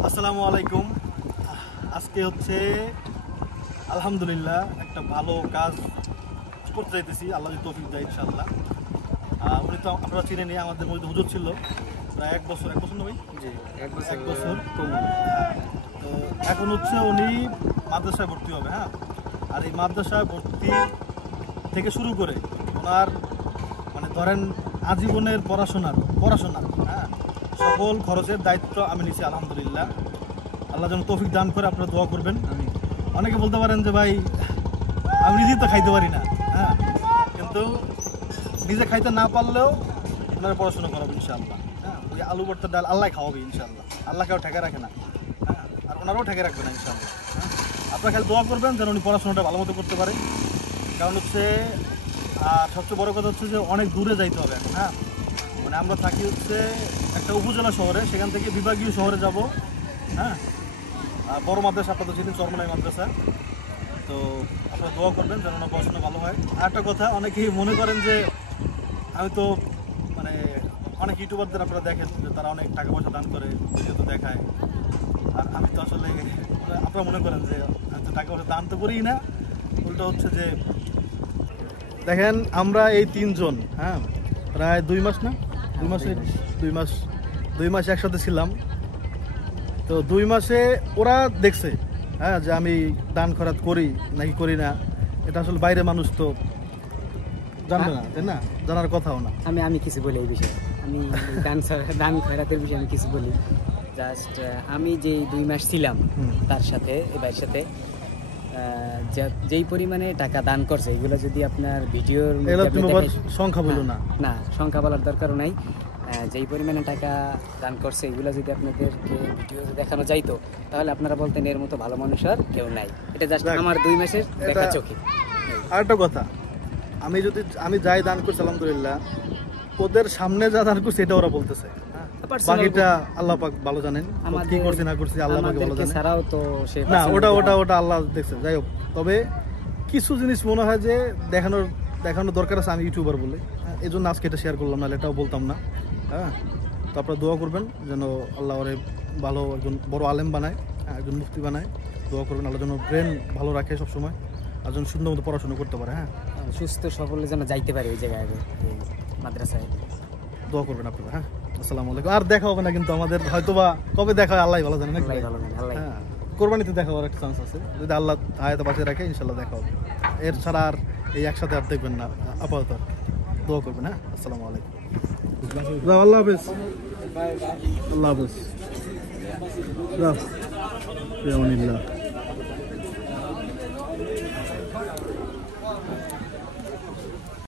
আসসালামু আলাইকুম। আজকে হচ্ছে আলহামদুলিল্লাহ একটা ভালো কাজ করতে চাইতেছি, আল্লাহ যদি তৌফিক দেয় ইনশাআল্লাহ। উনি তো আপনারা চিনে নিয়ে আমাদের মধ্যে হুজুর ছিল প্রায় এক বছর না ভাই? জি, এক বছর কম। তো এখন হচ্ছে উনি মাদ্রাসায় ভর্তি হবে। হ্যাঁ, আর এই মাদ্রাসায় ভর্তি থেকে শুরু করে ওনার মানে ধরেন আজীবনের পড়াশোনার হ্যাঁ সকল খরচের দায়িত্ব আমি নিছি আলহামদুলিল্লাহ। আল্লাহ যেন তৌফিক দান করে, আপনারা দোয়া করবেন। অনেকে বলতে পারেন যে ভাই আমি নিজেই তো খাইতে পারি না, হ্যাঁ, কিন্তু নিজে খাইতে না পারলেও ওনারা পড়াশোনা করাবে ইনশাআল্লাহ। হ্যাঁ, ওই আলু ভর্তা ডাল আল্লাহ খাওয়াবে ইনশাআল্লাহ। আল্লাহ কেউ ঠেকে রাখে না, হ্যাঁ, আর ওনারাও ঠেকে রাখবে না ইনশাআল্লাহ। হ্যাঁ, আপনারা খালি দোয়া করবেন যেন উনি পড়াশোনাটা ভালো মতো করতে পারে। কারণ হচ্ছে আর সবচেয়ে বড় কথা হচ্ছে যে অনেক দূরে যাইতে হবে এখন। হ্যাঁ, মানে আমরা থাকি হচ্ছে একটা উপজেলা শহরে, সেখান থেকে বিভাগীয় শহরে যাব। হ্যাঁ, বড় মাদ্রাসা আপনাদের চিনেন, চরমনাই মাদ্রাসা। তো আপনারা দোয়া করবেন যেন ওনার পড়াশোনা ভালো হয়। আর একটা কথা, অনেকেই মনে করেন যে আমি তো মানে অনেক ইউটিউবারদের আপনারা দেখেন যে তারা অনেক টাকা পয়সা দান করে, ভিডিও তো দেখায়। আর আমি তো আসলে আপনারা মনে করেন যে আমি তো টাকা পয়সা দান তো করিই না, উল্টো হচ্ছে যে দেখেন আমরা এই তিনজন, হ্যাঁ, প্রায় 2 মাস না 2 মাস একসাথে ছিলাম। তো 2 মাসে ওরা দেখছে, হ্যাঁ, যে আমি দান খয়রাত করি নাকি করি না। এটা আসলে বাইরে মানুষ তো জানবে না, তাই না? জানার কথাও না। আমি কিছু বলি এই বিষয়ে। আমি দান খয়রাতের বিষয়ে আমি কিছু বলি। জাস্ট আমি যে 2 মাস ছিলাম তার সাথে এবার সাথে যেই পরিমাণে টাকা দান করছে, এগুলো যদি আপনার ভিডিওর সংখ্যা বলো না, না সংখ্যা বলার দরকারও নাই। যেই পরিমাণে টাকা দান করছে এগুলো যদি আপনাদেরকে ভিডিওতে দেখানো যাইতো তাহলে আপনারা বলতেন এর মতো ভালো মানুষ আর কেউ নাই। এটা জাস্ট আমার 2 মাসের দেখা চোখে। আরেকটা কথা, আমি যাই দান করছি আলহামদুলিল্লাহ, ওদের সামনে যা দান করছে এটা ওরা বলতেছে, বাকিটা আল্লাহ পাক ভালো জানেন কি করছি না করছি, আল্লাহ পাক ভালো জানেন। ছাড়াও তো না, ওটা আল্লাহ দেখছে। যাই হোক, তবে কিছু জিনিস মনে হয় যে দেখানোর দরকার আছে। আমি ইউটিউবার বলে এই জন্য আজকে এটা শেয়ার করলাম, না এটাও বলতাম না। হ্যাঁ, তো আপনারা দোয়া করবেন যেন আল্লাহ ওরে ভালো একজন বড় আলেম বানায়, একজন মুফতি বানায়। দোয়া করবেন আল্লাহ যেন ব্রেন ভালো রাখে সবসময়, আর যেন সুন্দর মতো পড়াশোনা করতে পারে। হ্যাঁ, সুস্থ সফলে যেন যাইতে পারে ওই জায়গায়, মাদ্রাসায়। দোয়া করবেন আপনারা। হ্যাঁ, আসসালামু আলাইকুম। আর দেখা হবে না কিন্তু আমাদের, হয়তোবা কবে দেখা হয় আল্লাহ ভালো জানে। হ্যাঁ, কোরবানিতে দেখা হওয়ার একটা চান্স আছে যদি আল্লাহ হায়াতে বাঁচিয়ে রাখে, ইনশাল্লাহ দেখা হবে। এর ছাড়া আর এই একসাথে আর দেখবেন না আপাতত। দোয়া করবেন। হ্যাঁ, আসসালামু আলাইকুম। আল্লাহ হাফেজ। আল্লাহ হাফেজ।